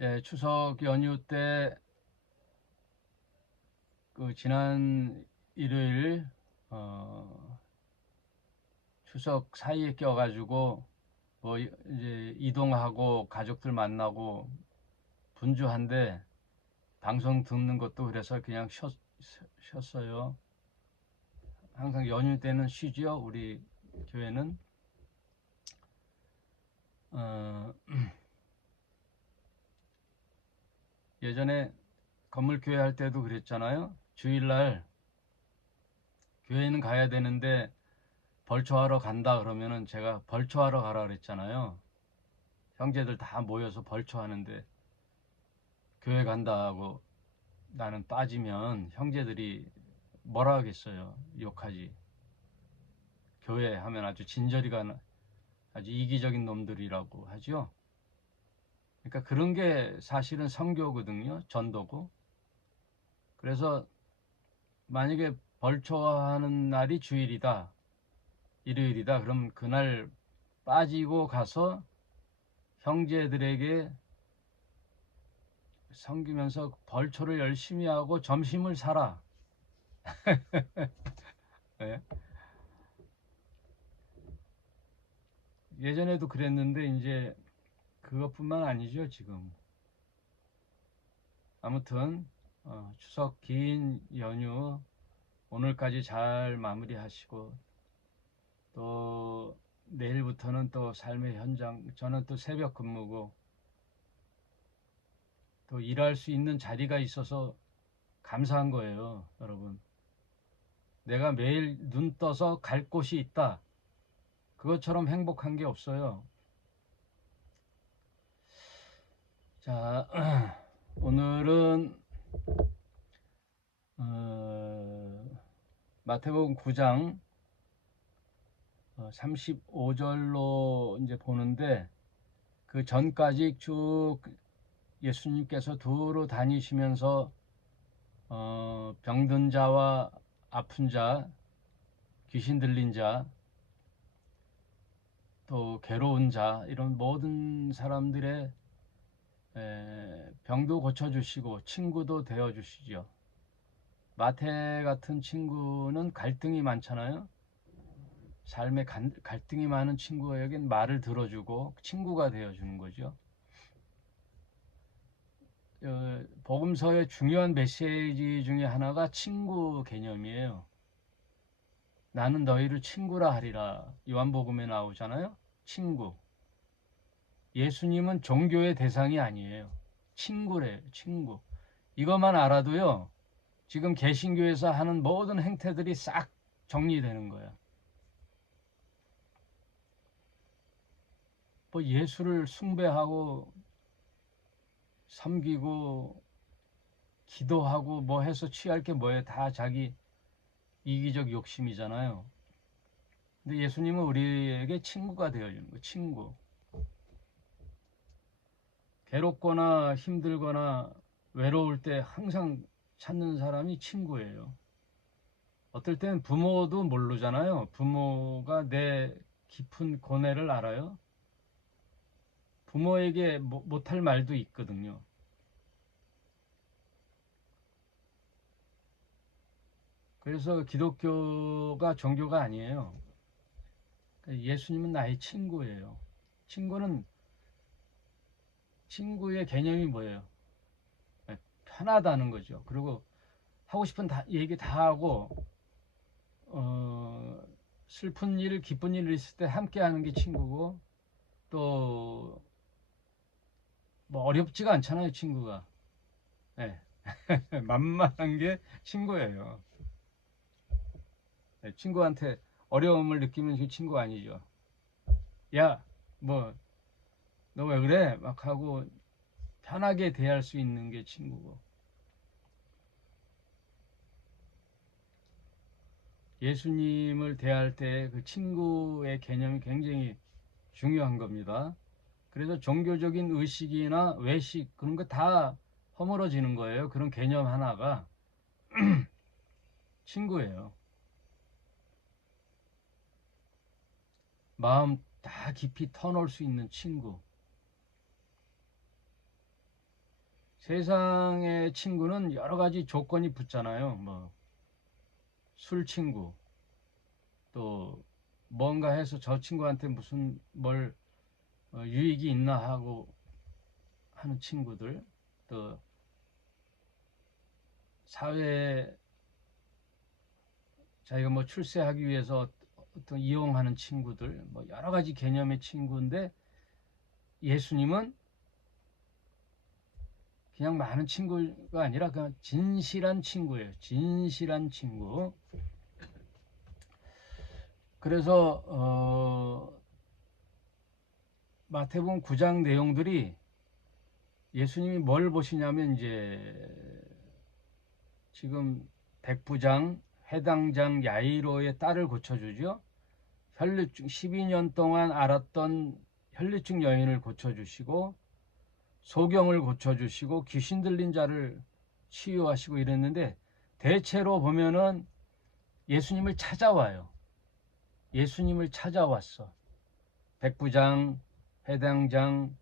예, 추석 연휴 때 그 지난 일요일 추석 사이에 껴가지고 뭐 이제 이동하고 가족들 만나고 분주한데 방송 듣는 것도 그래서 그냥 쉬었어요. 항상 연휴 때는 쉬죠. 우리 교회는 어, 예전에 건물 교회 할 때도 그랬잖아요. 주일날 교회는 가야 되는데 벌초하러 간다 그러면은 제가 벌초하러 가라 그랬잖아요. 형제들 다 모여서 벌초하는데 교회 간다고 나는 빠지면 형제들이 뭐라 하겠어요. 욕하지. 교회 하면 아주 진저리가 아주 이기적인 놈들이라고 하죠. 그러니까 그런 게 사실은 선교거든요. 전도고. 그래서 만약에 벌초하는 날이 주일이다. 일요일이다. 그럼 그날 빠지고 가서 형제들에게 섬기면서 벌초를 열심히 하고 점심을 사라. 예? 예전에도 그랬는데 이제 그것뿐만 아니죠, 지금. 아무튼 추석 긴 연휴 오늘까지 잘 마무리하시고 또 내일부터는 또 삶의 현장, 저는 또 새벽 근무고 또 일할 수 있는 자리가 있어서 감사한 거예요, 여러분. 내가 매일 눈 떠서 갈 곳이 있다. 그것처럼 행복한 게 없어요. 자, 오늘은 마태복음 9장 35절로 이제 보는데 그 전까지 쭉 예수님께서 두루 다니시면서 병든 자와 아픈 자, 귀신 들린 자, 또 괴로운 자 이런 모든 사람들의 병도 고쳐주시고 친구도 되어주시죠. 마태 같은 친구는 갈등이 많잖아요. 삶에 갈등이 많은 친구에겐 말을 들어주고 친구가 되어주는 거죠. 복음서의 중요한 메시지 중에 하나가 친구 개념이에요. 나는 너희를 친구라 하리라. 요한복음에 나오잖아요. 친구. 예수님은 종교의 대상이 아니에요. 친구래요. 친구. 이것만 알아도요. 지금 개신교에서 하는 모든 행태들이 싹 정리되는 거야. 뭐 예수를 숭배하고 섬기고 기도하고 뭐 해서 취할 게 뭐예요? 다 자기 이기적 욕심이잖아요. 근데 예수님은 우리에게 친구가 되어주는 거예요. 친구. 괴롭거나 힘들거나 외로울 때 항상 찾는 사람이 친구예요. 어떨 때는 부모도 모르잖아요. 부모가 내 깊은 고뇌를 알아요. 부모에게 못할 말도 있거든요. 그래서 기독교가 종교가 아니에요. 예수님은 나의 친구예요. 친구는 친구의 개념이 뭐예요? 편하다는 거죠. 그리고 하고 싶은 얘기 다 하고 어, 슬픈 일, 기쁜 일 있을 때 함께 하는 게 친구고 또 뭐 어렵지가 않잖아요, 친구가. 네. 만만한 게 친구예요. 네, 친구한테 어려움을 느끼면 그 친구 아니죠. 야, 뭐, 너 왜 그래? 막 하고 편하게 대할 수 있는 게 친구고. 예수님을 대할 때 그 친구의 개념이 굉장히 중요한 겁니다. 그래서 종교적인 의식이나 외식 그런 거 다 허물어지는 거예요. 그런 개념 하나가 친구예요. 마음 다 깊이 터놓을 수 있는 친구. 세상의 친구는 여러 가지 조건이 붙잖아요. 뭐 술 친구, 또 뭔가 해서 저 친구한테 무슨 뭘 유익이 있나 하고 하는 친구들, 또 사회에 자기가 뭐 출세하기 위해서 어떤 이용하는 친구들, 뭐 여러 가지 개념의 친구인데, 예수님은 그냥 많은 친구가 아니라 그냥 진실한 친구예요. 진실한 친구. 그래서 마태복음 9장 내용들이 예수님이 뭘 보시냐면, 이제 지금 백부장, 회당장 야이로의 딸을 고쳐주죠. 혈류증 12년 동안 앓았던 혈류증 여인을 고쳐주시고, 소경을 고쳐주시고, 귀신 들린 자를 치유하시고 이랬는데, 대체로 보면은 예수님을 찾아와요. 예수님을 찾아왔어. 백부장, 회당장,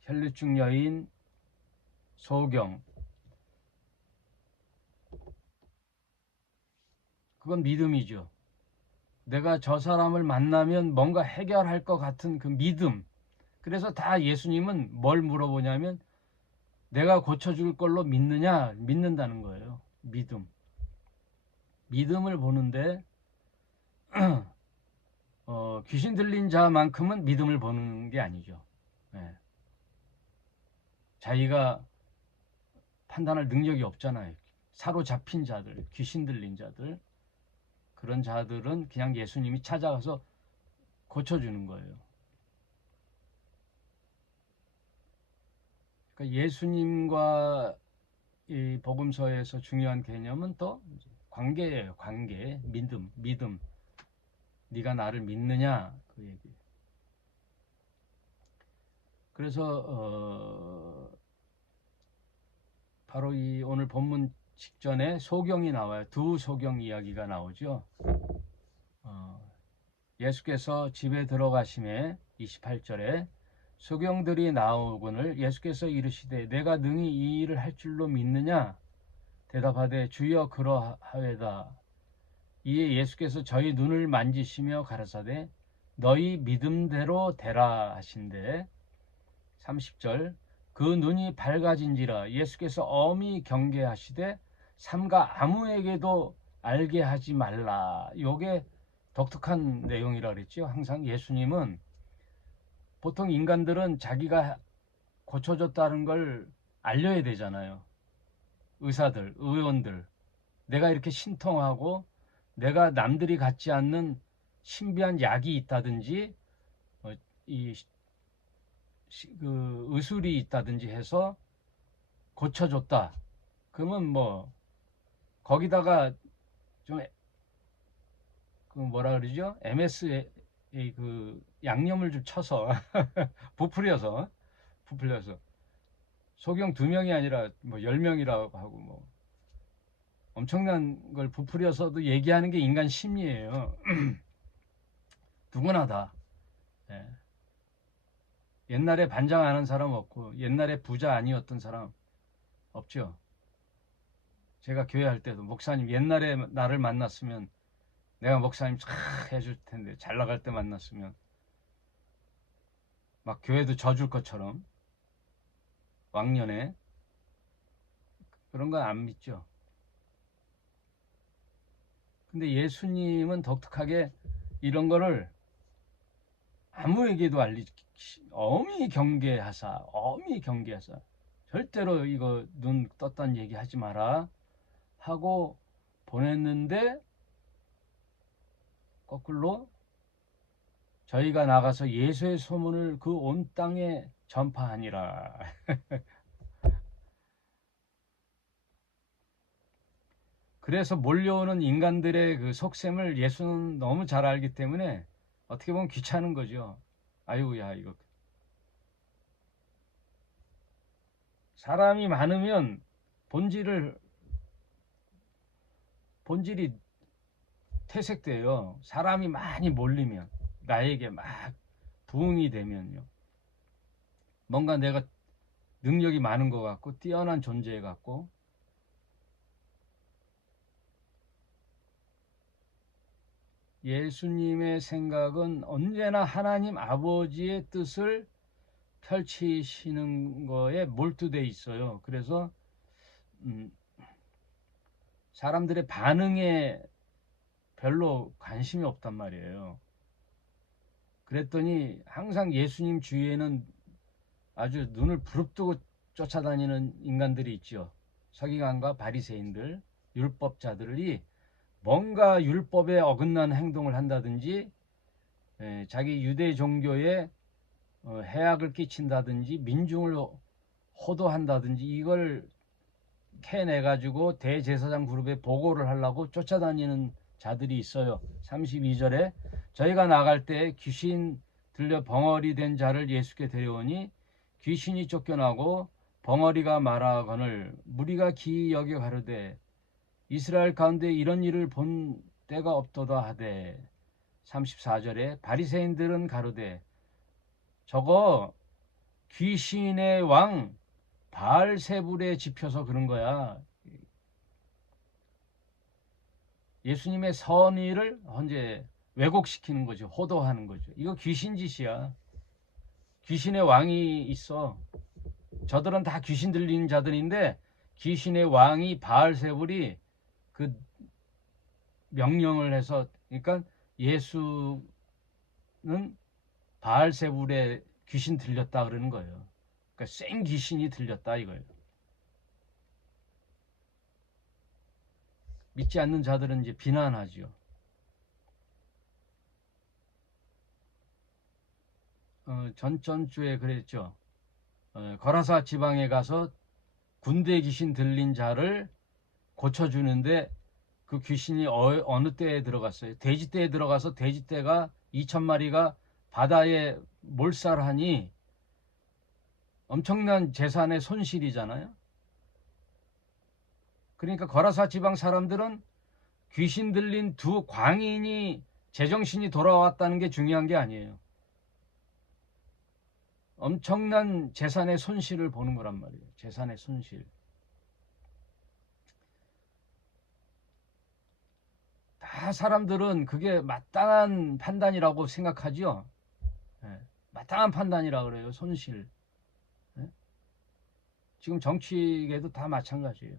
혈류증 여인, 소경. 그건 믿음이죠. 내가 저 사람을 만나면 뭔가 해결할 것 같은 그 믿음. 그래서 다 예수님은 뭘 물어보냐면, 내가 고쳐줄 걸로 믿느냐? 믿는다는 거예요. 믿음. 믿음을 보는데 귀신 들린 자만큼은 믿음을 보는 게 아니죠. 예. 자기가 판단할 능력이 없잖아요. 사로잡힌 자들, 귀신 들린 자들, 그런 자들은 그냥 예수님이 찾아가서 고쳐주는 거예요. 그러니까 예수님과 이 복음서에서 중요한 개념은 또 관계예요. 관계, 믿음. 네가 나를 믿느냐, 그 얘기. 그래서 바로 이 오늘 본문 직전에 소경이 나와요. 두 소경 이야기가 나오죠. 예수께서 집에 들어가심에 28절에 소경들이 나오거늘 예수께서 이르시되 내가 능히 이 일을 할 줄로 믿느냐? 대답하되 주여 그러하외다. 이에 예수께서 저희 눈을 만지시며 가라사대 너희 믿음대로 되라 하신대. 30절 그 눈이 밝아진지라 예수께서 엄히 경계하시되 삼가 아무에게도 알게 하지 말라. 요게 독특한 내용이라 그랬죠. 항상 예수님은, 보통 인간들은 자기가 고쳐졌다는 걸 알려야 되잖아요. 의사들, 의원들, 내가 이렇게 신통하고 내가 남들이 갖지 않는 신비한 약이 있다든지 이 그 의술이 있다든지 해서 고쳐줬다. 그러면 뭐 거기다가 좀 그 뭐라 그러죠? MS의 그 양념을 좀 쳐서 부풀려서 소경 2명이 아니라 뭐 10명이라고 하고 뭐 엄청난 걸 부풀려서도 얘기하는 게 인간 심리예요. 누구나 다. 예. 옛날에 반장 아는 사람 없고 옛날에 부자 아니었던 사람 없죠. 제가 교회 할 때도 목사님 옛날에 나를 만났으면 내가 목사님 쫙 해줄 텐데, 잘 나갈 때 만났으면 막 교회도 져줄 것처럼 왕년에. 그런 거 안 믿죠. 근데 예수님은 독특하게 이런 거를 아무에게도 엄히 경계하사 절대로 이거 눈 떴다는 얘기 하지 마라 하고 보냈는데, 거꾸로 저희가 나가서 예수의 소문을 그 온 땅에 전파하니라. 그래서 몰려오는 인간들의 그 속셈을 예수는 너무 잘 알기 때문에 어떻게 보면 귀찮은 거죠. 아이고야, 이거 사람이 많으면 본질이 퇴색돼요. 사람이 많이 몰리면, 나에게 막 부응이 되면요. 뭔가 내가 능력이 많은 것 같고 뛰어난 존재 같고, 예수님의 생각은 언제나 하나님 아버지의 뜻을 펼치시는 거에 몰두돼 있어요. 그래서 사람들의 반응에 별로 관심이 없단 말이에요. 그랬더니 항상 예수님 주위에는 아주 눈을 부릅뜨고 쫓아다니는 인간들이 있죠. 서기관과 바리새인들, 율법자들이 뭔가 율법에 어긋난 행동을 한다든지, 자기 유대 종교에 해악을 끼친다든지, 민중을 호도한다든지, 이걸 캐내가지고 대제사장 그룹에 보고를 하려고 쫓아다니는 자들이 있어요. 32절에 저희가 나갈 때 귀신 들려 벙어리 된 자를 예수께 데려오니 귀신이 쫓겨나고 벙어리가 말하거늘 무리가 기이 여겨 가로되 이스라엘 가운데 이런 일을 본 때가 없도다 하되, 34절에 바리새인들은 가로되 저거 귀신의 왕 바알세불에 집혀서 그런 거야. 예수님의 선의를 현재 왜곡시키는 거죠. 호도하는 거죠. 이거 귀신 짓이야. 귀신의 왕이 있어. 저들은 다 귀신 들리는 자들인데 귀신의 왕이 바알세불이 그 명령을 해서, 그러니까 예수는 바알세불에 귀신 들렸다 그러는 거예요. 그러니까 생 귀신이 들렸다 이거예요. 믿지 않는 자들은 이제 비난하죠. 전주에 그랬죠. 거라사 지방에 가서 군대 귀신 들린 자를 고쳐주는데 그 귀신이 어느 때에 들어갔어요? 돼지떼에 들어가서 돼지떼가 2,000마리가 바다에 몰살하니 엄청난 재산의 손실이잖아요. 그러니까 거라사 지방 사람들은 귀신 들린 두 광인이 제정신이 돌아왔다는 게 중요한 게 아니에요. 엄청난 재산의 손실을 보는 거란 말이에요. 재산의 손실. 다 사람들은 그게 마땅한 판단이라고 생각하죠. 예, 마땅한 판단이라고 그래요. 손실. 예? 지금 정치계도 다 마찬가지예요.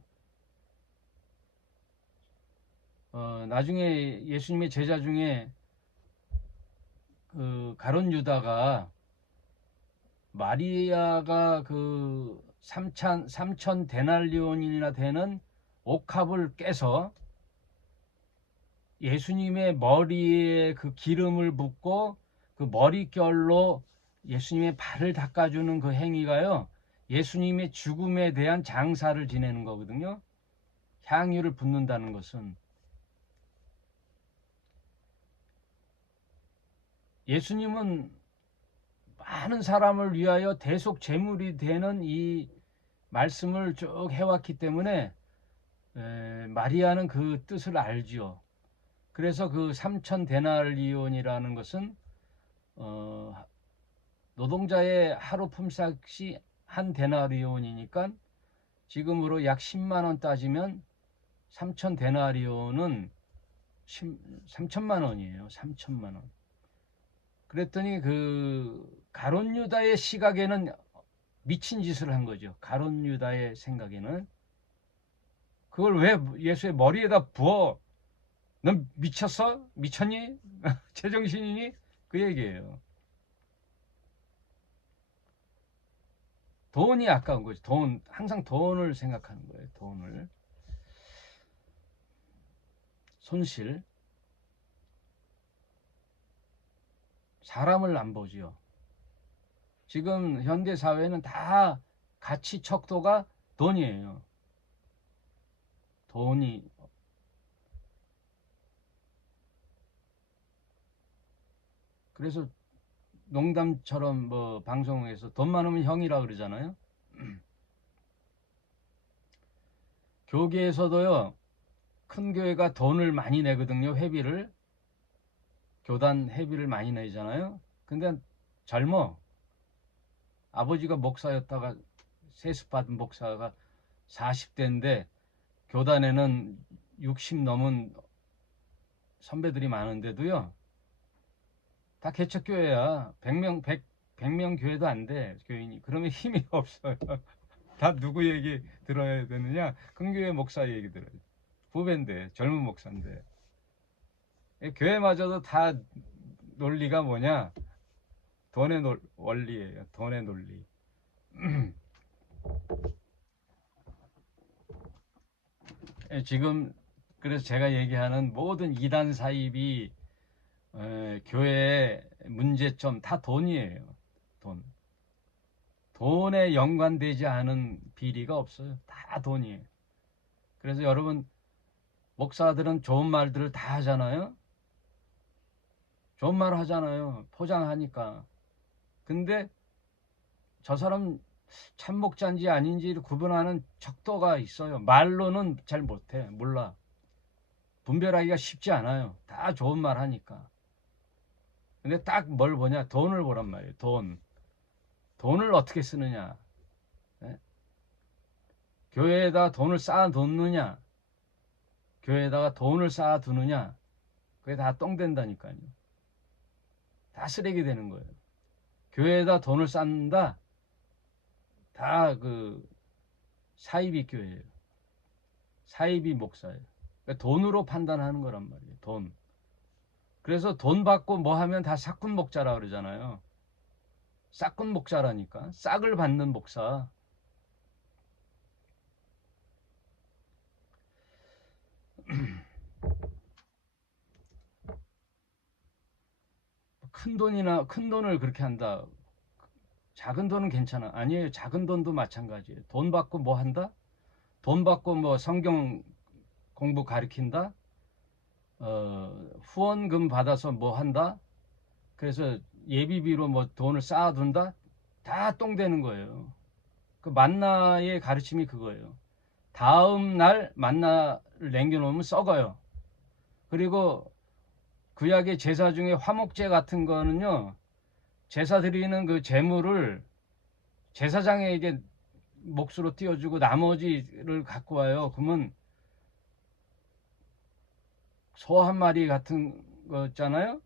나중에 예수님의 제자 중에 그 가룟 유다가 마리아가 그 3천 데날리온이나 되는 옥합을 깨서 예수님의 머리에 그 기름을 붓고 그 머릿결로 예수님의 발을 닦아주는 그 행위가요, 예수님의 죽음에 대한 장사를 지내는 거거든요. 향유를 붓는다는 것은 예수님은 많은 사람을 위하여 대속 제물이 되는 이 말씀을 쭉 해왔기 때문에 마리아는 그 뜻을 알지요. 그래서 그 3천 데나리온이라는 것은 노동자의 하루 품삯이 한 데나리온이니까 지금으로 약 10만 원 따지면 3천 데나리온은 3천만 원이에요. 3천만 원. 그랬더니 그 가룟 유다의 시각에는 미친 짓을 한 거죠. 가룟 유다의 생각에는. 그걸 왜 예수의 머리에다 부어? 넌 미쳤어? 미쳤니? 제정신이니? 그 얘기예요. 돈이 아까운 거죠. 돈. 항상 돈을 생각하는 거예요. 돈을. 손실. 사람을 안 보지요. 지금 현대 사회는 다 가치 척도가 돈이에요. 돈이. 그래서 농담처럼 뭐 방송에서 돈 많으면 형이라 그러잖아요. 교계에서도요, 큰 교회가 돈을 많이 내거든요. 회비를. 교단 회비를 많이 내잖아요. 근데 젊어. 아버지가 목사였다가 세습받은 목사가 40대인데 교단에는 60 넘은 선배들이 많은데도요, 다 개척교회야. 100명 교회도 안 돼, 교인이. 그러면 힘이 없어요. 다 누구 얘기 들어야 되느냐? 큰 교회 목사 얘기 들어요. 후배인데, 젊은 목사인데. 교회마저도 다 논리가 뭐냐? 원리예요. 돈의 논리. 지금 그래서 제가 얘기하는 모든 이단 사입이 교회의 문제점 다 돈이에요. 돈. 돈에 연관되지 않은 비리가 없어요. 다 돈이에요. 그래서 여러분, 목사들은 좋은 말들을 다 하잖아요. 좋은 말 하잖아요. 포장하니까. 근데 저 사람 참 목자인지 아닌지 구분하는 척도가 있어요. 말로는 잘 못해. 몰라. 분별하기가 쉽지 않아요. 다 좋은 말 하니까. 근데 딱 뭘 보냐? 돈을 보란 말이에요. 돈. 돈을 어떻게 쓰느냐? 네? 교회에다 돈을 쌓아놓느냐? 교회에다가 돈을 쌓아두느냐? 그게 다 똥 된다니까요. 다 쓰레기 되는 거예요. 교회에다 돈을 쌓는다? 다 그 사이비 교회예요. 사이비 목사예요. 그러니까 돈으로 판단하는 거란 말이에요. 돈. 그래서 돈 받고 뭐 하면 다 싹군 목자라 그러잖아요. 싹군 목자라니까. 싹을 받는 목사. 큰 돈을 그렇게 한다. 작은 돈은 괜찮아. 아니에요. 작은 돈도 마찬가지예요. 돈 받고 뭐 한다? 돈 받고 뭐 성경 공부 가르친다? 후원금 받아서 뭐 한다? 그래서 예비비로 뭐 돈을 쌓아둔다? 다 똥 되는 거예요. 그 만나의 가르침이 그거예요. 다음 날 만나를 남겨놓으면 썩어요. 그리고 구약의 제사 중에 화목제 같은 거는요, 제사 드리는 그 제물을 제사장에게 몫으로 띄워주고 나머지를 갖고 와요. 그러면 소 한 마리 같은 거 있잖아요.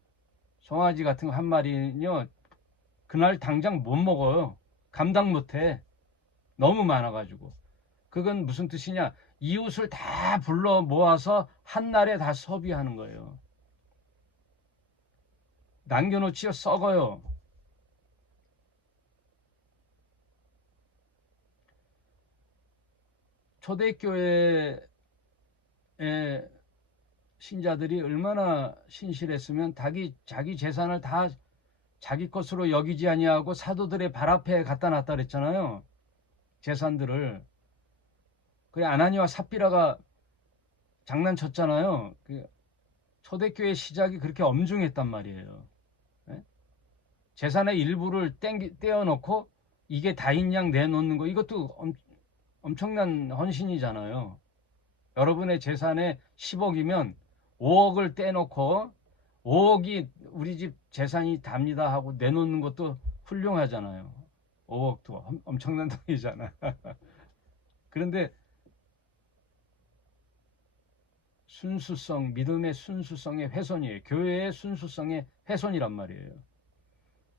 송아지 같은 거 한 마리는요, 그날 당장 못 먹어요. 감당 못해. 너무 많아가지고. 그건 무슨 뜻이냐? 이웃을 다 불러 모아서 한 날에 다 소비하는 거예요. 남겨놓지요, 썩어요. 초대교회의 신자들이 얼마나 신실했으면 자기 재산을 다 자기 것으로 여기지 아니하고 사도들의 발 앞에 갖다 놨다 그랬잖아요. 재산들을. 그 아나니와 삽비라가 장난쳤잖아요. 초대교회 시작이 그렇게 엄중했단 말이에요. 네? 재산의 일부를 떼어놓고 이게 다인 양 내놓는 거, 이것도 엄청난 헌신이잖아요. 여러분의 재산에 10억이면 5억을 떼놓고 5억이 우리 집 재산이 답니다 하고 내놓는 것도 훌륭하잖아요. 5억도 엄청난 돈이잖아. 그런데 순수성, 믿음의 순수성의 훼손이에요. 교회의 순수성의 훼손이란 말이에요.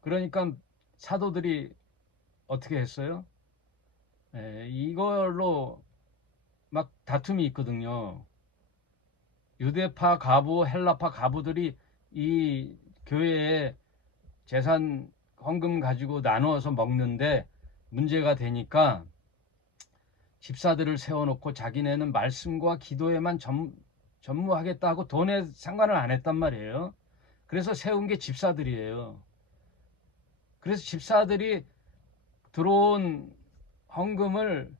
그러니까 사도들이 어떻게 했어요? 이걸로 막 다툼이 있거든요. 유대파 가부, 헬라파 가부들이 이 교회에 재산 헌금 가지고 나누어서 먹는데 문제가 되니까 집사들을 세워놓고 자기네는 말씀과 기도에만 전무하겠다 고 돈에 상관을 안 했단 말이에요. 그래서 세운 게 집사들이에요. 그래서 집사들이 들어온 후원금을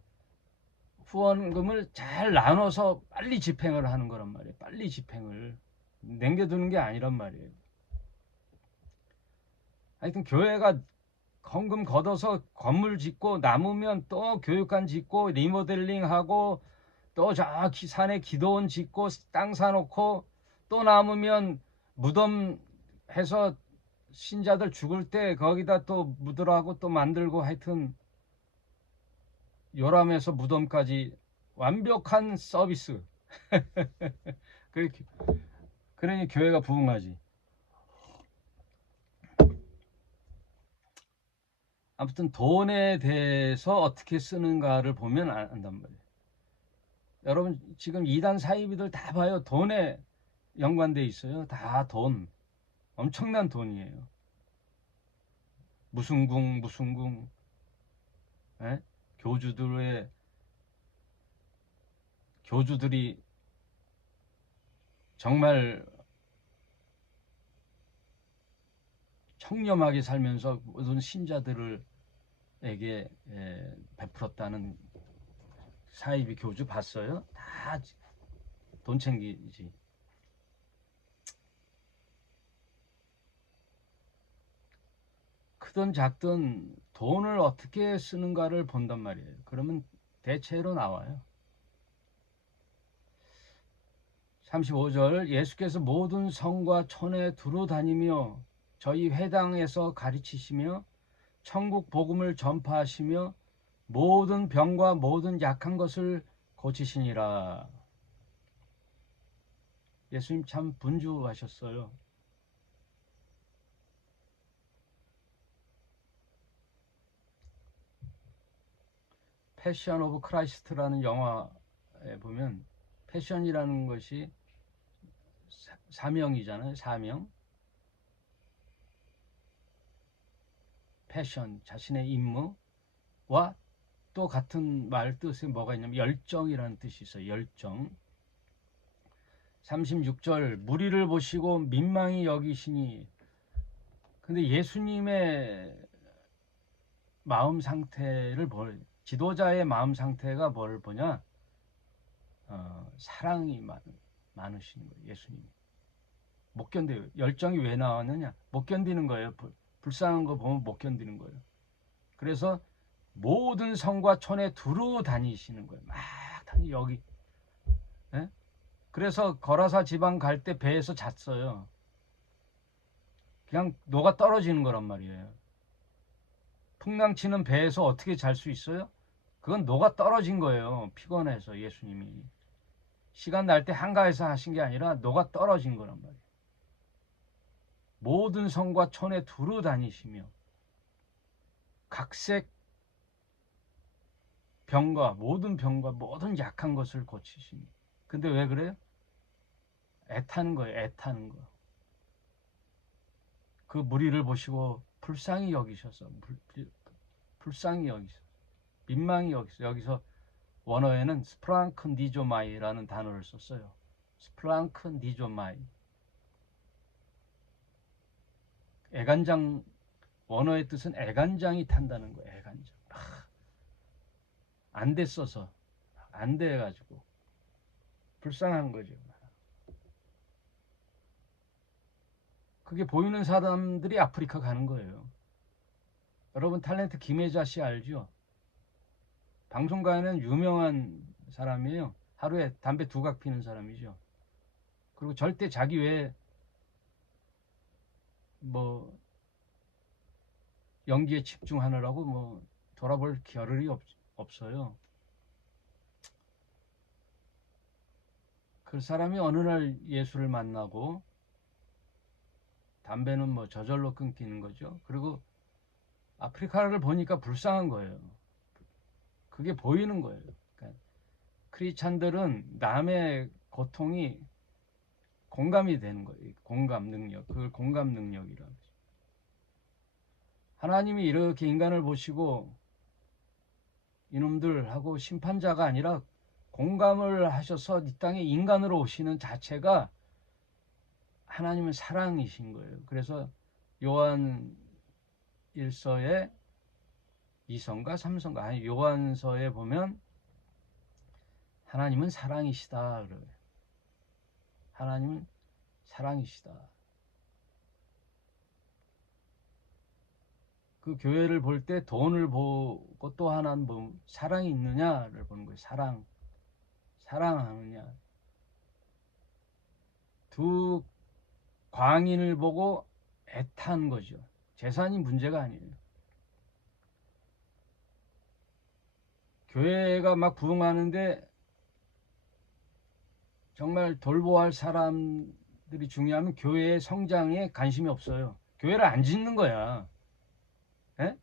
잘 나눠서 빨리 집행을 하는 거란 말이에요. 빨리 집행을. 남겨두는 게 아니란 말이에요. 하여튼 교회가 헌금 걷어서 건물 짓고 남으면 또 교육관 짓고 리모델링하고 또 저 산에 기도원 짓고 땅 사놓고 또 남으면 무덤 해서 신자들 죽을 때 거기다 또 묻으라고 또 만들고 하여튼 요람에서 무덤까지 완벽한 서비스. 그러니 교회가 부흥하지. 아무튼 돈에 대해서 어떻게 쓰는가를 보면 안단 말이에요. 여러분 지금 이단 사이비들 다 봐요. 돈에 연관돼 있어요. 다 돈. 엄청난 돈이에요. 무슨 궁, 예? 교주들이 정말 청렴하게 살면서 모든 신자들에게 베풀었다는 사이비 교주 봤어요? 다 돈 챙기지. 크든 작든 돈을 어떻게 쓰는가를 본단 말이에요. 그러면 대체로 나와요. 35절 예수께서 모든 성과 촌에 두루 다니며 저희 회당에서 가르치시며 천국 복음을 전파하시며 모든 병과 모든 약한 것을 고치시니라. 예수님 참 분주하셨어요. 패션 오브 크라이스트라는 영화에 보면 패션이라는 것이 사명이잖아요. 사명. 패션, 자신의 임무와 또 같은 말 뜻에 뭐가 있냐면 열정이라는 뜻이 있어요. 열정. 36절 무리를 보시고 민망히 여기시니. 근데 예수님의 마음 상태를 지도자의 마음 상태가 뭘 보냐? 사랑이 많으신 거예요. 예수님이. 못 견뎌요. 열정이 왜 나왔느냐? 못 견디는 거예요. 불쌍한 거 보면 못 견디는 거예요. 그래서 모든 성과 촌에 두루 다니시는 거예요. 막 여기. 예? 그래서 거라사 지방 갈 때 배에서 잤어요. 그냥 녹아 떨어지는 거란 말이에요. 풍랑치는 배에서 어떻게 잘 수 있어요? 그건 녹아 떨어진 거예요. 피곤해서 예수님이. 시간 날 때 한가해서 하신 게 아니라 녹아 떨어진 거란 말이에요. 모든 성과 촌에 두루 다니시며 각색 모든 병과 모든 약한 것을 고치시니. 근데 왜 그래요? 애타는 거예요. 애타는 거. 그 무리를 보시고 불쌍히 여기셔서 불쌍히 여기셔서 민망히 여기서 여기서 원어에는 스프랑크니조마이라는 단어를 썼어요. 스프랑크니조마이. 애간장 원어의 뜻은 애간장이 탄다는 거예요. 애간장. 안 됐어서 안 돼가지고 불쌍한 거죠. 그게 보이는 사람들이 아프리카 가는 거예요. 여러분 탤런트 김혜자 씨 알죠? 방송가에는 유명한 사람이에요. 하루에 담배 2각 피는 사람이죠. 그리고 절대 자기 외에 뭐 연기에 집중하느라고 뭐 돌아볼 겨를이 없어요. 그 사람이 어느 날 예수를 만나고 담배는 뭐 저절로 끊기는 거죠. 그리고 아프리카를 보니까 불쌍한 거예요. 그게 보이는 거예요. 그러니까 크리스찬들은 남의 고통이 공감이 되는 거예요. 공감 능력. 그걸 공감 능력이라고 하죠. 하나님이 이렇게 인간을 보시고 이놈들 하고 심판자가 아니라 공감을 하셔서 이 땅에 인간으로 오시는 자체가 하나님은 사랑이신 거예요. 그래서 요한 1서에 2서인가 3서인가 아니 요한서에 보면 하나님은 사랑이시다 그래요. 하나님은 사랑이시다. 그 교회를 볼 때 돈을 보고 또 하나는 뭐 사랑이 있느냐를 보는 거예요. 사랑하느냐. 두 광인을 보고 애탄 거죠. 재산이 문제가 아니에요. 교회가 막 부흥하는데 정말 돌보아할 사람들이 중요하면 교회의 성장에 관심이 없어요. 교회를 안 짓는 거야. 에?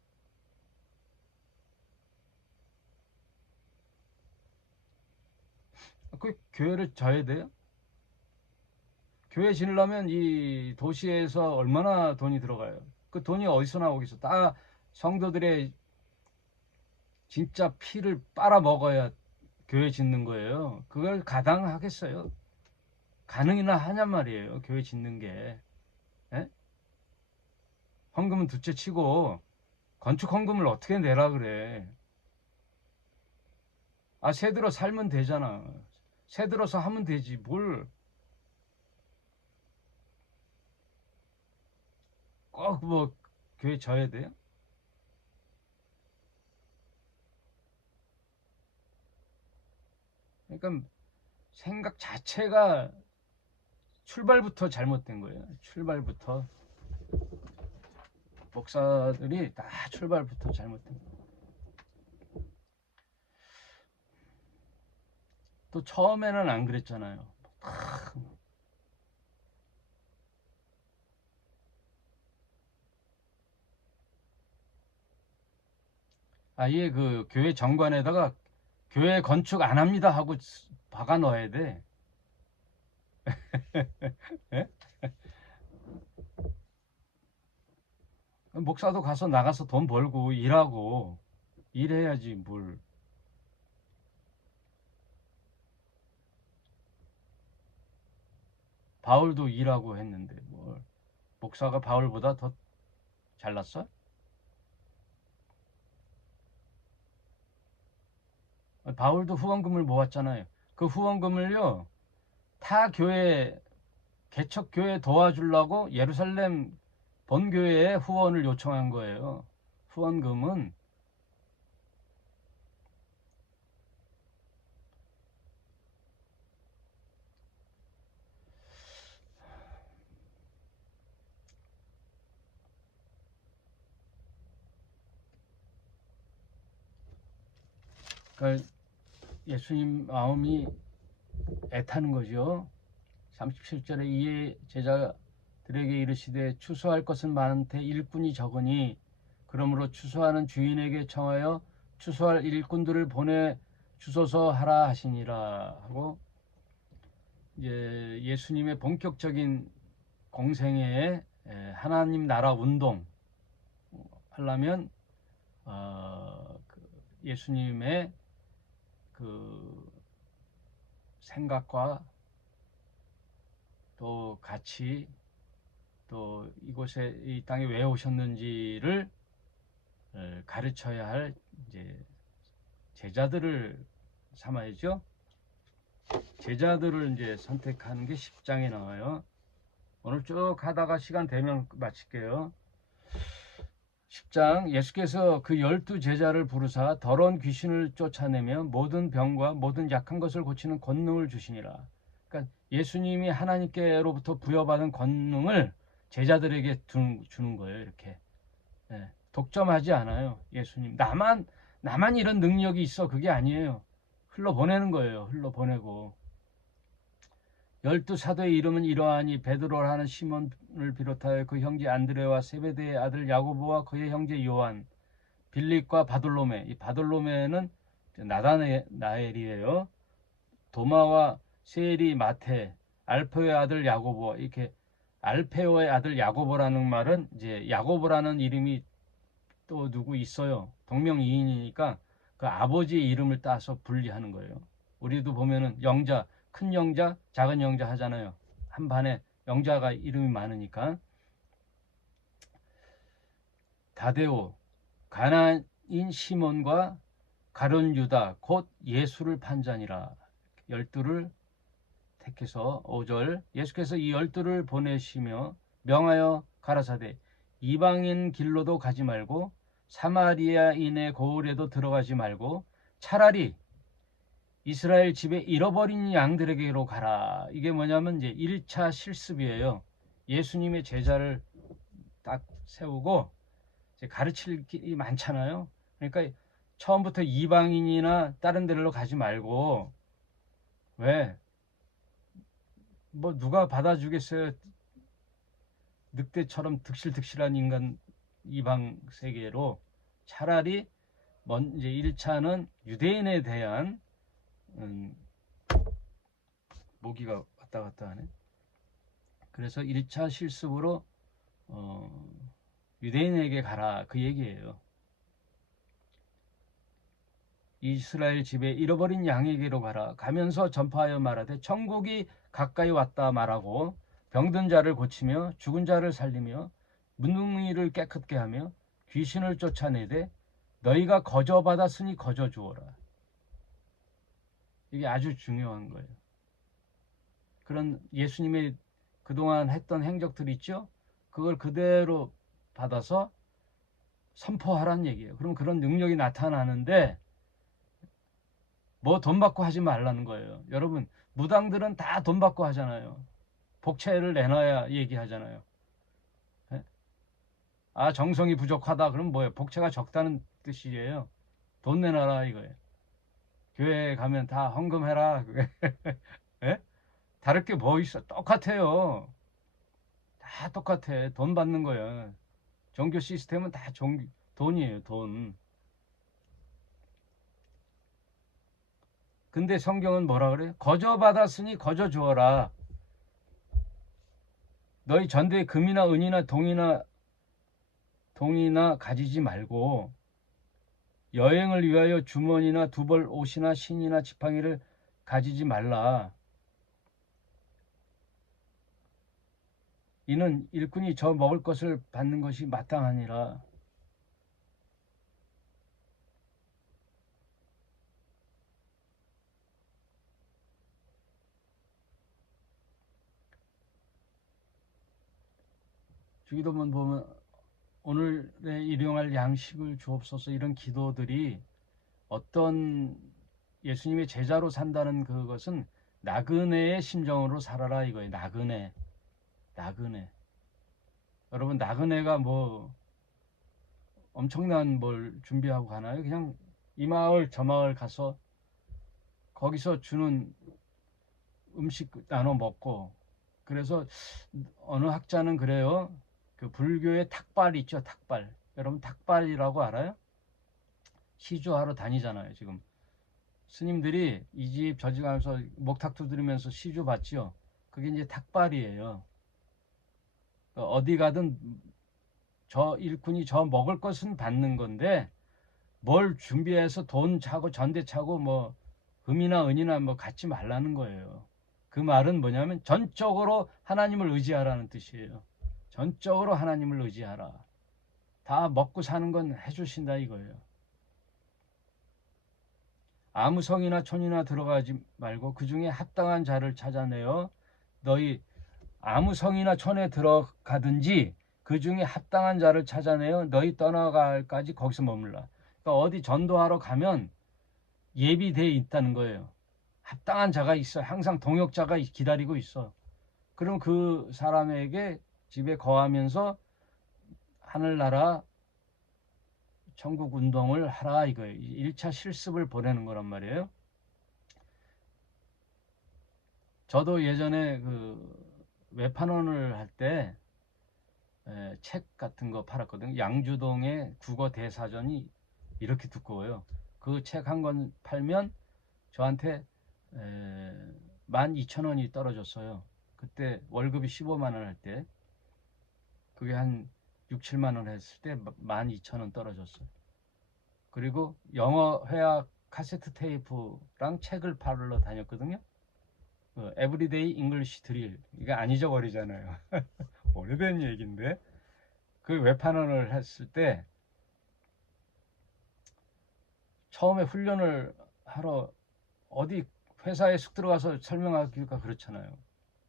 그 교회를 져야 돼요? 교회 지으려면 이 도시에서 얼마나 돈이 들어가요? 그 돈이 어디서 나오겠어? 다 성도들의 진짜 피를 빨아먹어야 교회 짓는 거예요. 그걸 가당하겠어요? 가능이나 하냔 말이에요. 교회 짓는 게. 에? 헌금은 둘째 치고 건축 헌금을 어떻게 내라 그래. 아, 새 들어 살면 되잖아. 새 들어서 하면 되지. 뭘 꼭 뭐 교회 져야 돼요? 그러니까 생각 자체가 출발부터 잘못된 거예요. 출발부터. 목사들이 다 출발부터 잘못된 거예요. 또 처음에는 안 그랬잖아요. 아예 그 교회 정관에다가 교회 건축 안 합니다 하고 박아 넣어야 돼. 예? 목사도 가서 나가서 돈 벌고 일하고 일해야지 뭘. 바울도 일하고 했는데 뭘. 목사가 바울보다 더 잘났어? 바울도 후원금을 모았잖아요. 그 후원금을요, 타 교회, 개척 교회 도와주려고 예루살렘 본교회에 후원을 요청한 거예요. 후원금은. 그러니까 예수님 마음이 애타는 거죠. 37절에 이에 제자들에게 이르시되 추수할 것은 많은데 일꾼이 적으니 그러므로 추수하는 주인에게 청하여 추수할 일꾼들을 보내 주소서 하라 하시니라 하고, 이제 예수님의 본격적인 공생애에 하나님 나라 운동 하려면 예수님의 그 생각과 또 같이 또 이곳에 이 땅에 왜 오셨는지를 가르쳐야 할 이제 제자들을 삼아야죠. 제자들을 이제 선택하는 게 10장에 나와요. 오늘 쭉 하다가 시간 되면 마칠게요. 10장 예수께서 그 12제자를 부르사 더러운 귀신을 쫓아내며 모든 병과 모든 약한 것을 고치는 권능을 주시니라. 그러니까 예수님이 하나님께로부터 부여받은 권능을 제자들에게 주는 거예요. 이렇게. 예, 독점하지 않아요. 예수님. 나만 이런 능력이 있어. 그게 아니에요. 흘러보내는 거예요. 흘러보내고. 12사도의 이름은 이러하니 베드로라 하는 시몬을 비롯하여 그 형제 안드레와 세베대의 아들 야고보와 그의 형제 요한, 빌립과 바돌로메. 이 바돌로메는 나다나엘이에요. 도마와 세리, 마테, 알페오의 아들 야고보. 이렇게 알페오의 아들 야고보라는 말은 이제 야고보라는 이름이 또 누구 있어요. 동명이인이니까 그 아버지의 이름을 따서 분리하는 거예요. 우리도 보면은 영자, 큰 영자, 작은 영자 하잖아요. 한 반에 영자가 이름이 많으니까. 다데오, 가나인 시몬과 가룟 유다 곧 예수를 판자니라. 12를 택해서 5절 예수께서 이 12를 보내시며 명하여 가라사대 이방인 길로도 가지 말고 사마리아인의 고을에도 들어가지 말고 차라리 이스라엘 집에 잃어버린 양들에게로 가라. 이게 뭐냐면 이제 1차 실습이에요. 예수님의 제자를 딱 세우고 이제 가르칠 길이 많잖아요. 그러니까 처음부터 이방인이나 다른 데로 가지 말고, 왜? 뭐 누가 받아주겠어요? 늑대처럼 득실득실한 인간 이방 세계로. 차라리 먼저 1차는 유대인에 대한 모기가 왔다 갔다 하네. 그래서 1차 실습으로 유대인에게 가라, 그 얘기예요. 이스라엘 집에 잃어버린 양에게로 가라. 가면서 전파하여 말하되 천국이 가까이 왔다 말하고, 병든 자를 고치며 죽은 자를 살리며 문둥이를 깨끗게 하며 귀신을 쫓아내되 너희가 거저 받았으니 거저 주어라. 이게 아주 중요한 거예요. 그런 예수님의 그동안 했던 행적들 있죠? 그걸 그대로 받아서 선포하라는 얘기예요. 그럼 그런 능력이 나타나는데 뭐 돈 받고 하지 말라는 거예요. 여러분, 무당들은 다 돈 받고 하잖아요. 복채를 내놔야 얘기하잖아요. 예? 아, 정성이 부족하다. 그럼 뭐예요? 복채가 적다는 뜻이에요. 돈 내놔라 이거예요. 교회에 가면 다 헌금해라. 예? 다를 게 뭐 있어? 똑같아요. 다 똑같아. 돈 받는 거야. 종교 시스템은 다 돈이에요. 돈. 근데 성경은 뭐라 그래요? 거저 받았으니 거저 주어라. 너희 전대에 금이나 은이나 동이나 가지지 말고 여행을 위하여 주머니나 두벌 옷이나 신이나 지팡이를 가지지 말라. 이는 일꾼이 저 먹을 것을 받는 것이 마땅하니라. 주기도문 보면 오늘의 일용할 양식을 주옵소서, 이런 기도들이 어떤 예수님의 제자로 산다는 그것은 나그네의 심정으로 살아라 이거예요. 나그네. 여러분, 나그네가 뭐 엄청난 뭘 준비하고 가나요? 그냥 이 마을 저 마을 가서 거기서 주는 음식 나눠 먹고. 그래서 어느 학자는 그래요. 그 불교의 탁발 있죠, 탁발. 여러분, 탁발이라고 알아요? 시주하러 다니잖아요. 지금 스님들이 이 집 저 집 가면서 목탁 두드리면서 시주 받지요. 그게 이제 탁발이에요. 어디 가든 저 일꾼이 저 먹을 것은 받는 건데, 뭘 준비해서 돈 차고 전대 차고 뭐 금이나 은이나 뭐 갖지 말라는 거예요. 그 말은 뭐냐면 전적으로 하나님을 의지하라는 뜻이에요. 전적으로 하나님을 의지하라. 다 먹고 사는 건 해주신다 이거예요. 아무 성이나 촌이나 들어가지 말고 그 중에 합당한 자를 찾아내어 너희, 아무 성이나 촌에 들어가든지 그 중에 합당한 자를 찾아내어 너희 떠나갈까지 거기서 머물라. 그러니까 어디 전도하러 가면 예비되어 있다는 거예요. 합당한 자가 있어. 항상 동역자가 기다리고 있어. 그럼 그 사람에게 집에 거하면서 하늘나라 천국 운동을 하라 이거예요. 1차 실습을 보내는 거란 말이에요. 저도 예전에 그 외판원을 할 때 책 같은 거 팔았거든요. 양주동의 국어 대사전이 이렇게 두꺼워요. 그 책 한 권 팔면 저한테 12,000원이 떨어졌어요. 그때 월급이 15만 원 할 때, 그게 한 6, 7만 원 했을 때 12,000원 떨어졌어요. 그리고 영어 회화 카세트 테이프랑 책을 팔러 다녔거든요. 에브리데이 잉글리시 드릴, 이게 안 잊어버리잖아요. 오래된 얘기인데, 그 외판원을 했을 때 처음에 훈련을 하러 어디 회사에 쑥 들어가서 설명하기가 그렇잖아요.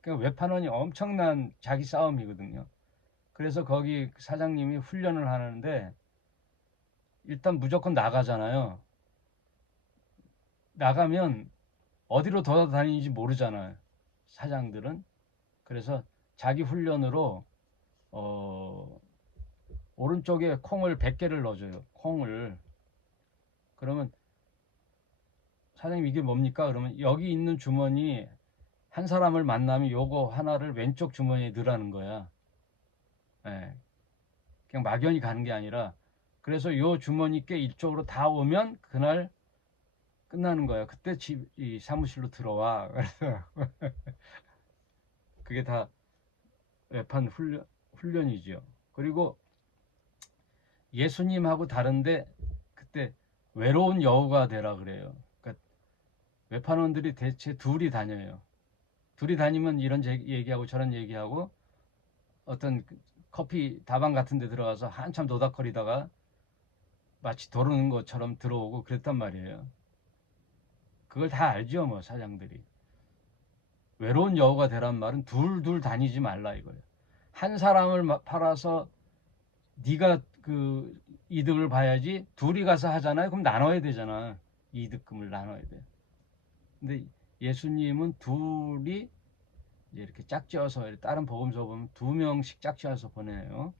그러니까 외판원이 엄청난 자기 싸움이거든요. 그래서 거기 사장님이 훈련을 하는데 일단 무조건 나가잖아요. 나가면 어디로 돌아다니는지 모르잖아요, 사장들은. 그래서 자기 훈련으로 오른쪽에 콩을 100개를 넣어줘요. 콩을. 그러면 사장님 이게 뭡니까? 그러면 여기 있는 주머니 한 사람을 만나면 요거 하나를 왼쪽 주머니에 넣으라는 거야. 예, 그냥 막연히 가는 게 아니라 그래서 요 주머니께 이쪽으로 다 오면 그날 끝나는 거야. 그때 이 사무실로 들어와. 그래서 그게 다 외판 훈련이죠. 그리고 예수님하고 다른데 그때 외로운 여우가 되라 그래요. 그러니까 외판원들이 대체 둘이 다녀요. 둘이 다니면 이런 얘기하고 저런 얘기하고 어떤 커피 다방 같은 데 들어가서 한참 노닥거리다가 마치 도르는 것처럼 들어오고 그랬단 말이에요. 그걸 다 알죠, 뭐 사장들이. 외로운 여우가 되란 말은 둘둘 다니지 말라 이거예요. 한 사람을 팔아서 네가 그 이득을 봐야지. 둘이 가서 하잖아요. 그럼 나눠야 되잖아. 이득금을 나눠야 돼. 근데 예수님은 둘이 이렇게 짝지어서 다른 복음서 보면 2명씩 짝지어서 보내요.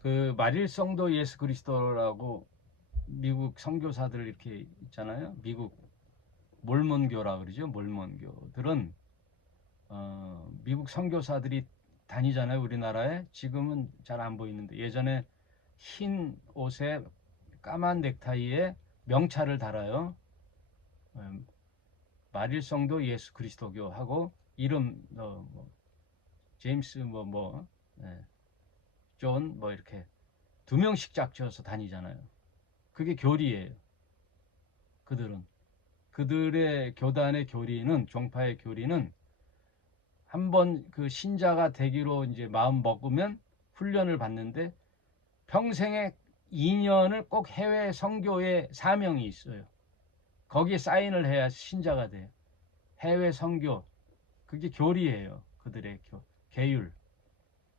그 마릴 성도 예수 그리스도라고 미국 선교사들 이렇게 있잖아요. 미국 몰몬교라 그러죠. 몰몬교들은 미국 선교사들이 다니잖아요. 우리나라에 지금은 잘 안 보이는데 예전에 흰 옷에 까만 넥타이에 명찰을 달아요. 마릴성도 예수 그리스도교 하고 이름 뭐 제임스 존 뭐 이렇게 2명씩 짝지어서 다니잖아요. 그게 교리예요. 그들의 교단의 교리는 종파의 교리는 한번 그 신자가 되기로 이제 마음 먹으면 훈련을 받는데 평생에 2년을 꼭 해외 선교의 사명이 있어요. 거기에 사인을 해야 신자가 돼요. 해외 선교. 그게 교리예요. 그들의 계율.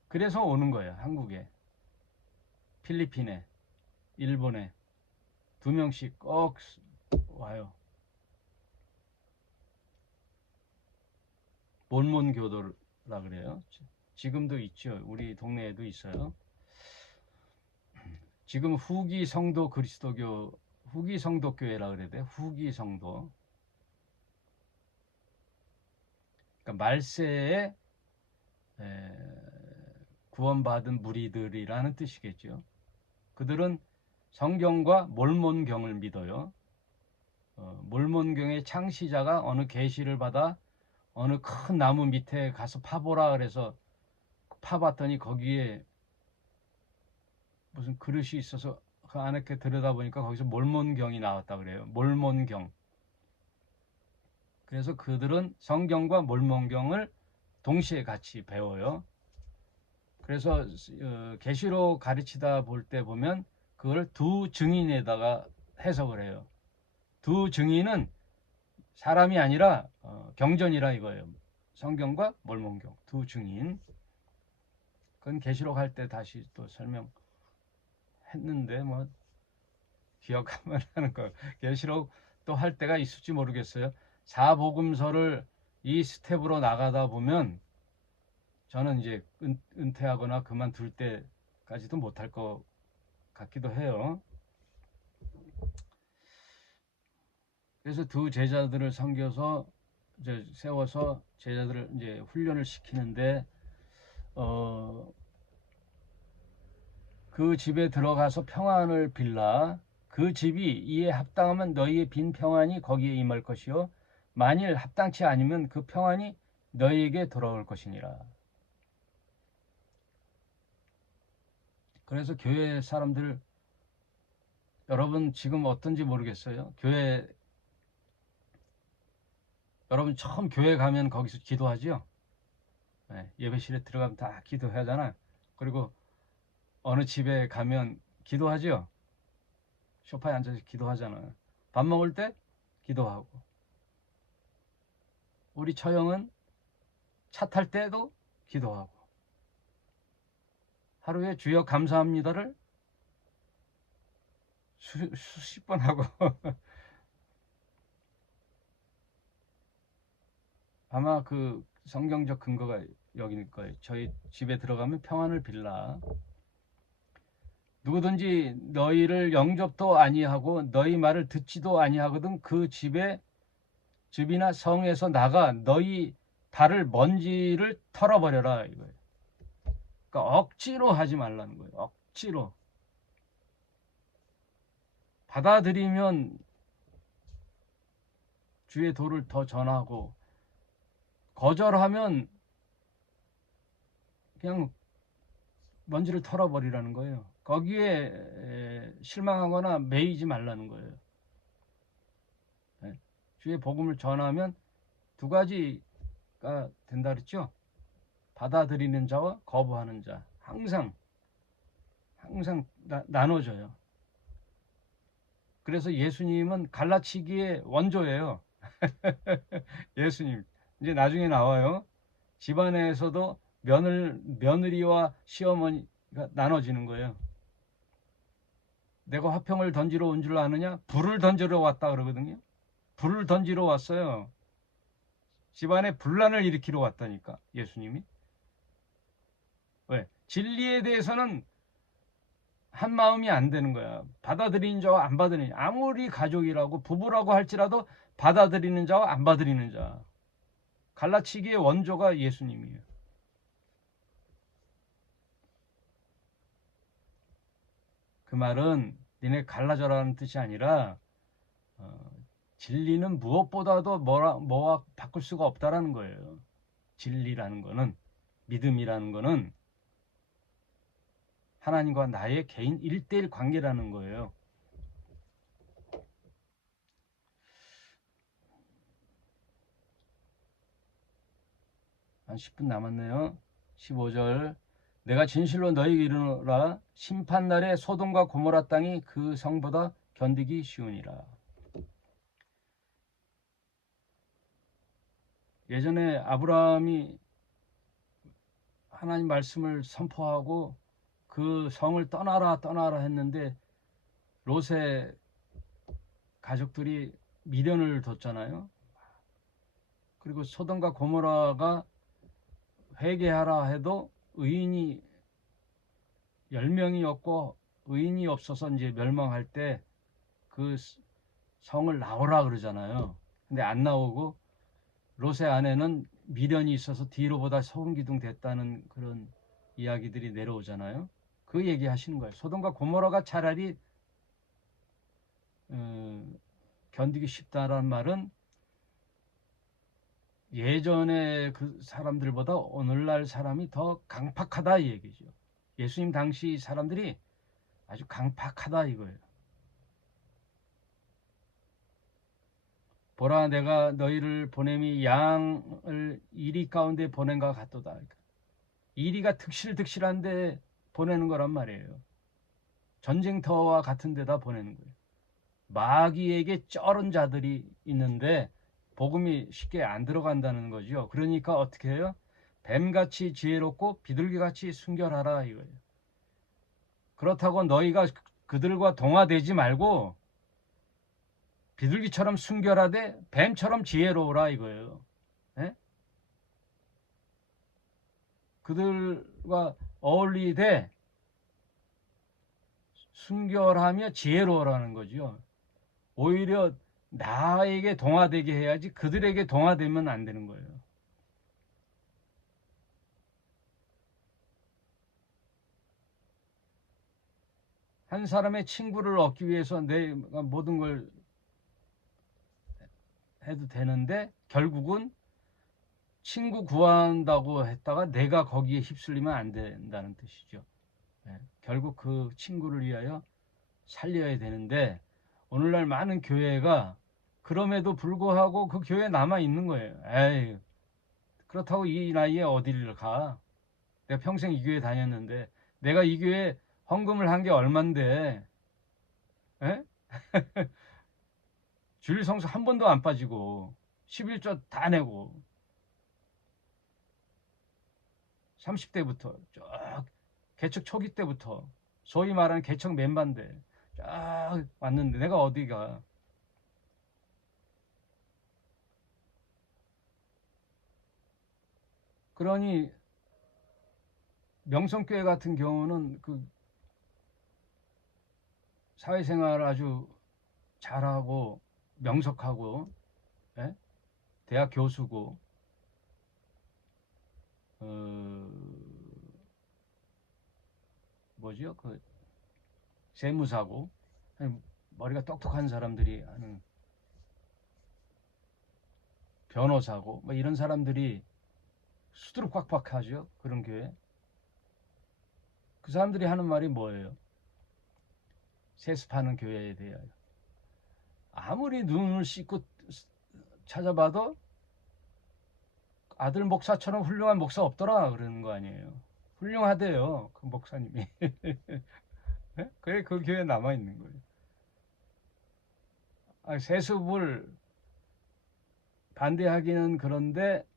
그래서 오는 거예요. 한국에. 필리핀에. 일본에. 2명씩 꼭 와요. 몰몬교도라 그래요. 지금도 있죠. 우리 동네에도 있어요. 지금 후기 성도 그리스도교, 후기 성도교회라 그래야 돼. 후기 성도. 그러니까 말세에 구원받은 무리들이라는 뜻이겠죠. 그들은 성경과 몰몬경을 믿어요. 몰몬경의 창시자가 어느 계시를 받아 어느 큰 나무 밑에 가서 파보라 그래서 파봤더니 거기에 무슨 그릇이 있어서 그 안에 들여다보니까 거기서 몰몬경이 나왔다 그래요. 몰몬경. 그래서 그들은 성경과 몰몬경을 동시에 같이 배워요. 그래서 계시록 가르치다 볼 때 보면 그걸 두 증인에다가 해석을 해요. 두 증인은 사람이 아니라 경전이라 이거예요. 성경과 몰몬경 두 증인. 그건 계시록 할 때 다시 또 설명했는데 뭐 기억하면 하는 거. 계시록 또 할 때가 있을지 모르겠어요. 사복음서를 이 스텝으로 나가다 보면 저는 이제 은퇴하거나 그만둘 때까지도 못할 것 같기도 해요. 그래서 두 제자들을 섬겨서 이제 세워서 제자들을 이제 훈련을 시키는데 그 집에 들어가서 평안을 빌라. 그 집이 이에 합당하면 너희의 빈 평안이 거기에 임할 것이요 만일 합당치 아니면 그 평안이 너희에게 돌아올 것이니라. 그래서 교회 사람들 여러분 지금 어떤지 모르겠어요. 여러분 처음 교회 가면 거기서 기도하죠. 네, 예배실에 들어가면 다 기도하잖아요. 그리고 어느 집에 가면 기도하죠. 소파에 앉아서 기도하잖아요. 밥 먹을 때 기도하고. 우리 처형은 차 탈 때도 기도하고. 하루에 주여 감사합니다를 수십 번 하고. 아마 그 성경적 근거가 여길 거예요. 저희 집에 들어가면 평안을 빌라. 누구든지 너희를 영접도 아니하고 너희 말을 듣지도 아니하거든 그 집이나 성에서 나가 너희 발을 먼지를 털어버려라 이거예요. 그러니까 억지로 하지 말라는 거예요. 억지로. 받아들이면 주의 도를 더 전하고, 거절하면 그냥 먼지를 털어버리라는 거예요. 거기에 실망하거나 매이지 말라는 거예요. 주의 복음을 전하면 두 가지가 된다 그랬죠. 받아들이는 자와 거부하는 자. 항상 나눠져요. 그래서 예수님은 갈라치기의 원조예요. 예수님. 이제 나중에 나와요. 집안에서도 며느리와 시어머니가 나눠지는 거예요. 내가 화평을 던지러 온 줄 아느냐? 불을 던지러 왔다 그러거든요. 불을 던지러 왔어요. 집안에 분란을 일으키러 왔다니까, 예수님이. 왜? 진리에 대해서는 한 마음이 안 되는 거야. 받아들이는 자와 안 받아들이는 자. 아무리 가족이라고 부부라고 할지라도 받아들이는 자와 안 받아들이는 자. 갈라치기의 원조가 예수님이에요. 그 말은 니네 갈라져라는 뜻이 아니라 진리는 무엇보다도 뭐와 바꿀 수가 없다라는 거예요. 진리라는 거는, 믿음이라는 거는 하나님과 나의 개인 1대1 관계라는 거예요. 한 10분 남았네요. 15절. 내가 진실로 너희에게 이르노라 심판날에 소돔과 고모라 땅이 그 성보다 견디기 쉬우니라. 예전에 아브라함이 하나님 말씀을 선포하고 그 성을 떠나라 했는데 롯의 가족들이 미련을 뒀잖아요. 그리고 소돔과 고모라가 회개하라 해도 의인이 10명이었고 의인이 없어서 이제 멸망할 때 그 성을 나오라 그러잖아요. 근데 안 나오고 롯의 아내는 미련이 있어서 뒤로보다 소금기둥 됐다는 그런 이야기들이 내려오잖아요. 그 얘기 하시는 거예요. 소돔과 고모라가 차라리 견디기 쉽다라는 말은 예전에 그 사람들보다 오늘날 사람이 더 강팍하다 이 얘기죠. 예수님 당시 사람들이 아주 강팍하다 이거예요. 보라 내가 너희를 보냄이 양을 이리 가운데 보낸 것 같도다. 이리가 득실득실한데 보내는 거란 말이에요. 전쟁터와 같은 데다 보내는 거예요. 마귀에게 쩔은 자들이 있는데 복음이 쉽게 안 들어간다는 거죠. 그러니까 어떻게 해요? 뱀같이 지혜롭고 비둘기같이 순결하라 이거예요. 그렇다고 너희가 그들과 동화되지 말고 비둘기처럼 순결하되 뱀처럼 지혜로우라 이거예요. 예? 그들과 어울리되 순결하며 지혜로우라는 거죠. 오히려 나에게 동화되게 해야지 그들에게 동화되면 안 되는 거예요. 한 사람의 친구를 얻기 위해서 내가 모든 걸 해도 되는데 결국은 친구 구한다고 했다가 내가 거기에 휩쓸리면 안 된다는 뜻이죠. 결국 그 친구를 위하여 살려야 되는데 오늘날 많은 교회가 그럼에도 불구하고 그 교회에 남아 있는 거예요. 에이, 그렇다고 이 나이에 어디를 가? 내가 평생 이 교회 다녔는데 내가 이 교회 헌금을 한 게 얼만데 에? 주일 성수 한 번도 안 빠지고 11조 다 내고 30대부터 쭉 개척 초기 때부터 소위 말하는 개척 멤버인데 쫙 왔는데 내가 어디가. 그러니 명성교회 같은 경우는 그 사회생활 아주 잘하고 명석하고, 예? 대학 교수고, 어, 뭐지요? 그 세무사고, 머리가 똑똑한 사람들이 하는 변호사고, 뭐 이런 사람들이 수두룩 빡빡하죠. 그런 교회. 그 사람들이 하는 말이 뭐예요? 세습하는 교회에 대하여. 아무리 눈을 씻고 찾아봐도 아들 목사처럼 훌륭한 목사 없더라 그러는 거 아니에요. 훌륭하대요. 그 목사님이. 그게 그 교회에 남아 있는 거예요. 세습을 반대하기는 그런데,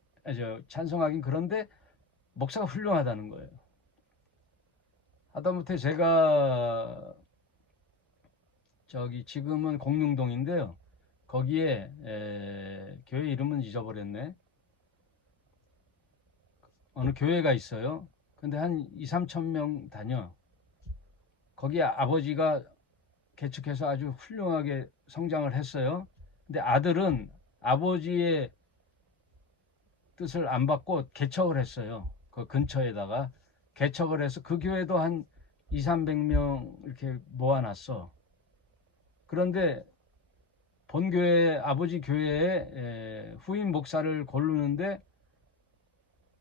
찬성하긴 그런데 목사가 훌륭하다는 거예요. 하다못해 제가 저기 지금은 공릉동인데요. 거기에 교회 이름은 잊어버렸네. 어느 교회가 있어요. 근데 한 2, 3천 명 다녀. 거기에 아버지가 개척해서 아주 훌륭하게 성장을 했어요. 근데 아들은 아버지의 뜻을 안 받고 개척을 했어요. 그 근처에다가 개척을 해서 그 교회도 한 2, 300명 이렇게 모아놨어. 그런데 본 교회, 아버지 교회에 후임 목사를 고르는데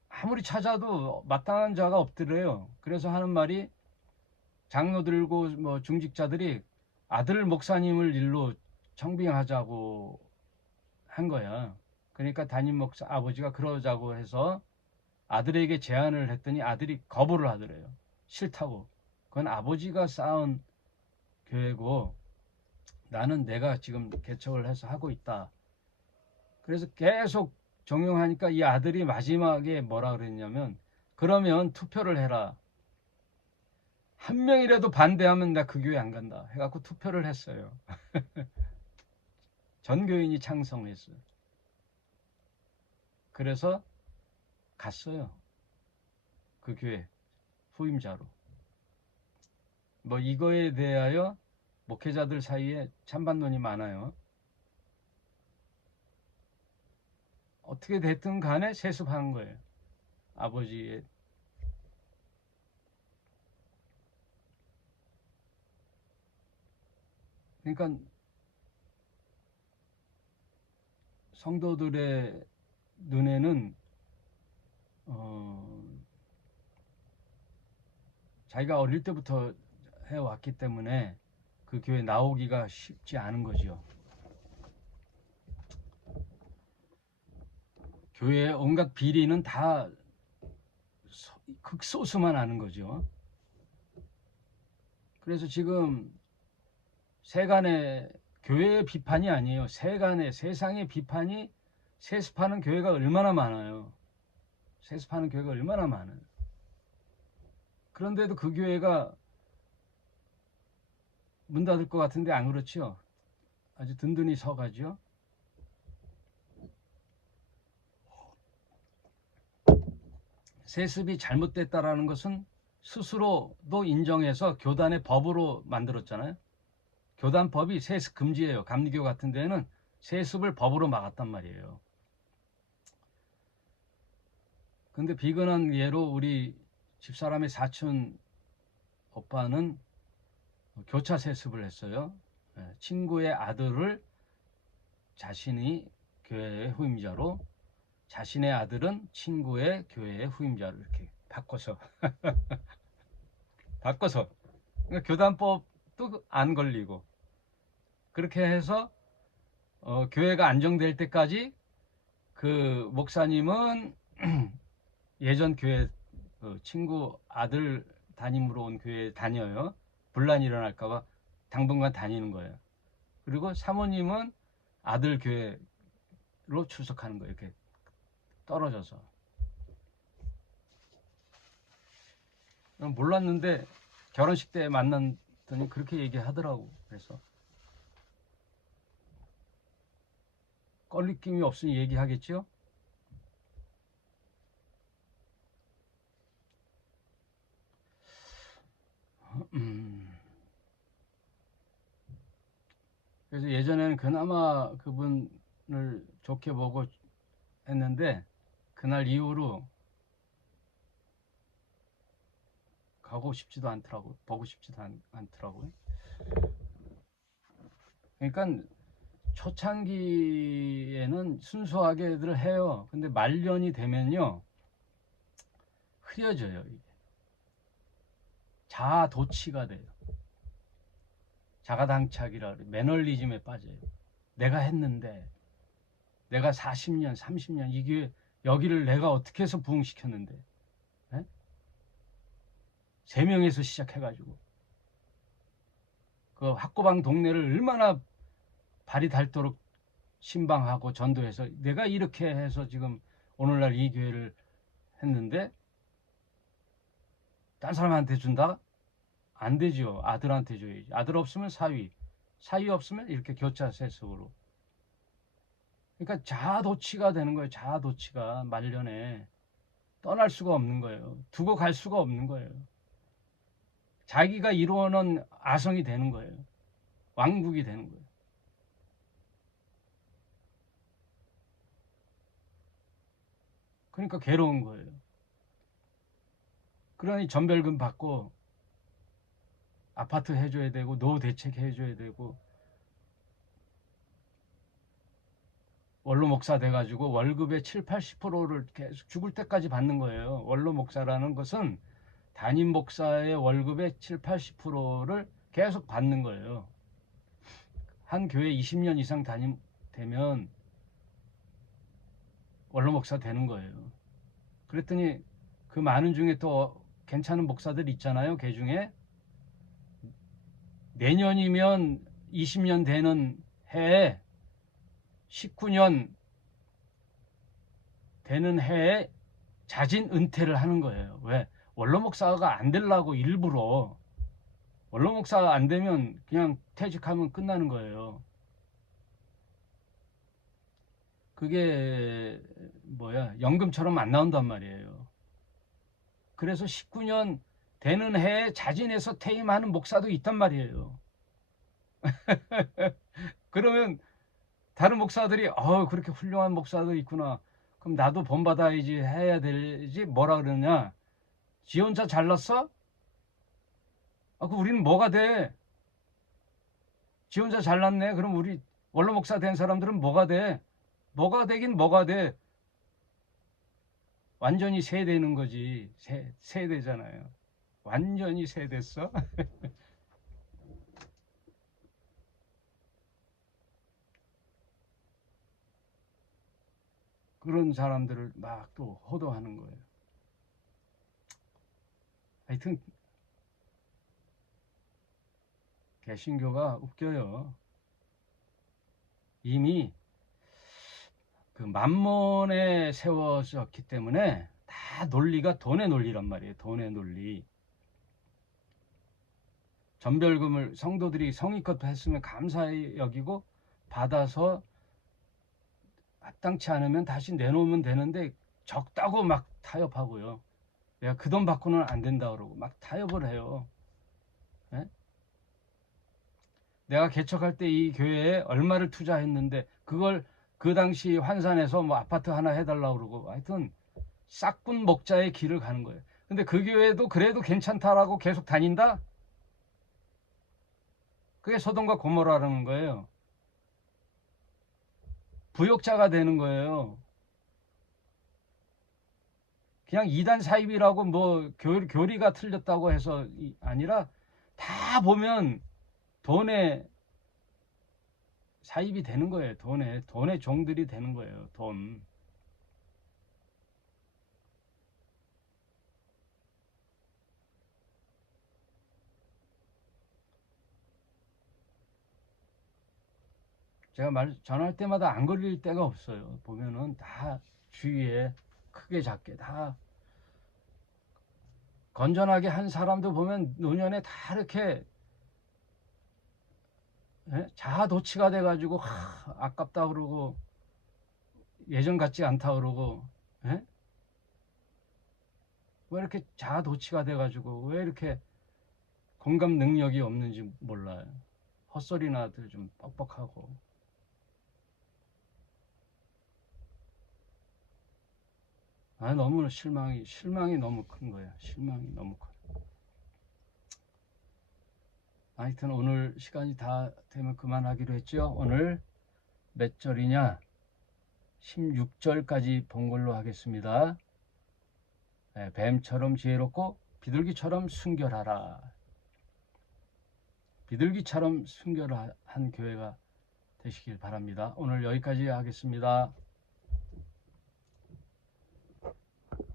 아무리 찾아도 마땅한 자가 없더래요. 그래서 하는 말이 장로들고 뭐 중직자들이 아들 목사님을 일로 청빙하자고 한 거야. 그러니까 담임 목사 아버지가 그러자고 해서 아들에게 제안을 했더니 아들이 거부를 하더래요. 싫다고. 그건 아버지가 쌓은 교회고 나는 내가 지금 개척을 해서 하고 있다. 그래서 계속 종용하니까 이 아들이 마지막에 뭐라 그랬냐면 그러면 투표를 해라. 한 명이라도 반대하면 나 그 교회 안 간다. 해갖고 투표를 했어요. 전 교인이 찬성했어요. 그래서 갔어요. 그 교회 후임자로. 뭐 이거에 대하여 목회자들 사이에 찬반론이 많아요. 어떻게 됐든 간에 세습한 거예요. 아버지의. 그러니까 성도들의 눈에는 자기가 어릴 때부터 해왔기 때문에 그 교회 나오기가 쉽지 않은 거죠. 교회의 온갖 비리는 다 극소수만 아는 거죠. 그래서 지금 세간의 교회의 비판이 아니에요. 세간의 세상의 비판이 세습하는 교회가 얼마나 많아요. 세습하는 교회가 얼마나 많아요. 그런데도 그 교회가 문 닫을 것 같은데 안 그렇죠. 아주 든든히 서가죠. 세습이 잘못됐다라는 것은 스스로도 인정해서 교단의 법으로 만들었잖아요. 교단법이 세습 금지예요. 감리교 같은 데는 세습을 법으로 막았단 말이에요. 근데 비근한 예로 우리 집사람의 사촌 오빠는 교차 세습을 했어요. 친구의 아들을 자신이 교회의 후임자로, 자신의 아들은 친구의 교회의 후임자로 이렇게 바꿔서 그러니까 교단법도 안 걸리고 그렇게 해서 교회가 안정될 때까지 그 목사님은 예전 교회 친구 아들 담임으로 온 교회에 다녀요. 분란이 일어날까봐 당분간 다니는 거예요. 그리고 사모님은 아들 교회로 출석하는 거예요. 이렇게 떨어져서. 몰랐는데 결혼식 때 만났더니 그렇게 얘기하더라고. 그래서 껄리낌이 없으니 얘기하겠죠. 그래서 예전에는 그나마 그분을 좋게 보고 했는데 그날 이후로 가고 싶지도 않더라고, 보고 싶지도 않더라고요. 그러니까 초창기에는 순수하게들 해요. 근데 말년이 되면요 흐려져요. 이게 자아도취가 돼요. 자가당착이라 그래. 매너리즘에 빠져요. 내가 했는데, 내가 40년 30년 이게 여기를 내가 어떻게 해서 부흥시켰는데, 에? 3명에서 시작해가지고 그 학고방 동네를 얼마나 발이 닳도록 신방하고 전도해서 내가 이렇게 해서 지금 오늘날 이 교회를 했는데 딴 사람한테 준다? 안 되죠. 아들한테 줘야지. 아들 없으면 사위, 사위 없으면 이렇게 교차 세습으로. 그러니까 자아도취가 되는 거예요. 자아도취가 말년에 떠날 수가 없는 거예요. 두고 갈 수가 없는 거예요. 자기가 이루어놓은 아성이 되는 거예요. 왕국이 되는 거예요. 그러니까 괴로운 거예요. 그러니 전별금 받고 아파트 해줘야 되고 노후 대책 해줘야 되고 원로 목사 돼가지고 월급의 7, 80%를 계속 죽을 때까지 받는 거예요. 원로 목사라는 것은 담임 목사의 월급의 7, 80%를 계속 받는 거예요. 한 교회 20년 이상 되면 원로 목사 되는 거예요. 그랬더니 그 많은 중에 또 괜찮은 목사들 있잖아요. 그 중에 내년이면 20년 되는 해에 19년 되는 해에 자진 은퇴를 하는 거예요. 왜? 원로 목사가 안 되려고 일부러 원로 목사가 안 되면 그냥 퇴직하면 끝나는 거예요. 그게 뭐야 연금처럼 안 나온단 말이에요. 그래서 19년 되는 해에 자진해서 퇴임하는 목사도 있단 말이에요. 그러면 다른 목사들이 그렇게 훌륭한 목사도 있구나. 그럼 나도 본받아야지 해야 되지 뭐라 그러냐. 지 혼자 잘났어? 그 우리는 뭐가 돼? 지 혼자 잘났네. 그럼 우리 원로 목사 된 사람들은 뭐가 돼? 뭐가 되긴 뭐가 돼? 완전히 세되는 거지. 세되잖아요. 완전히 세됐어? 그런 사람들을 막 또 호도하는 거예요. 하여튼 개신교가 웃겨요. 이미 그 만mon에 세워졌기 때문에 다 논리가 돈의 논리란 말이에요. 돈의 논리. 전별금을 성도들이 성의껏 했으면 감사히 여기고 받아서 마땅치 않으면 다시 내놓으면 되는데 적다고 막 타협하고요. 내가 그 돈 받고는 안 된다 그러고 막 타협을 해요. 예? 내가 개척할 때 이 교회에 얼마를 투자했는데 그걸 그 당시 환산해서 뭐 아파트 하나 해달라고 그러고 하여튼 싹군 목자의 길을 가는 거예요. 근데 그 교회도 그래도 괜찮다라고 계속 다닌다? 그게 소돔과 고모라라는 거예요. 부역자가 되는 거예요. 그냥 이단 사입이라고 뭐 교리가 틀렸다고 해서 아니라 다 보면 돈에 사입이 되는 거예요. 돈의 종들이 되는 거예요. 돈. 제가 전할 때마다 안 걸릴 때가 없어요. 보면은 다 주위에 크게 작게 다 건전하게 한 사람도 보면 노년에 다 이렇게 자아도취가 돼가지고 아깝다 그러고 예전 같지 않다 그러고 예? 왜 이렇게 자아도취가 돼가지고 왜 이렇게 공감 능력이 없는지 몰라요. 헛소리나 좀 뻑뻑하고. 너무 실망이 너무 큰 거야. 실망이 너무 커. 하여튼 오늘 시간이 다 되면 그만하기로 했죠. 오늘 몇 절이냐? 16절까지 본 걸로 하겠습니다. 뱀처럼 지혜롭고 비둘기처럼 순결하라. 비둘기처럼 순결한 교회가 되시길 바랍니다. 오늘 여기까지 하겠습니다.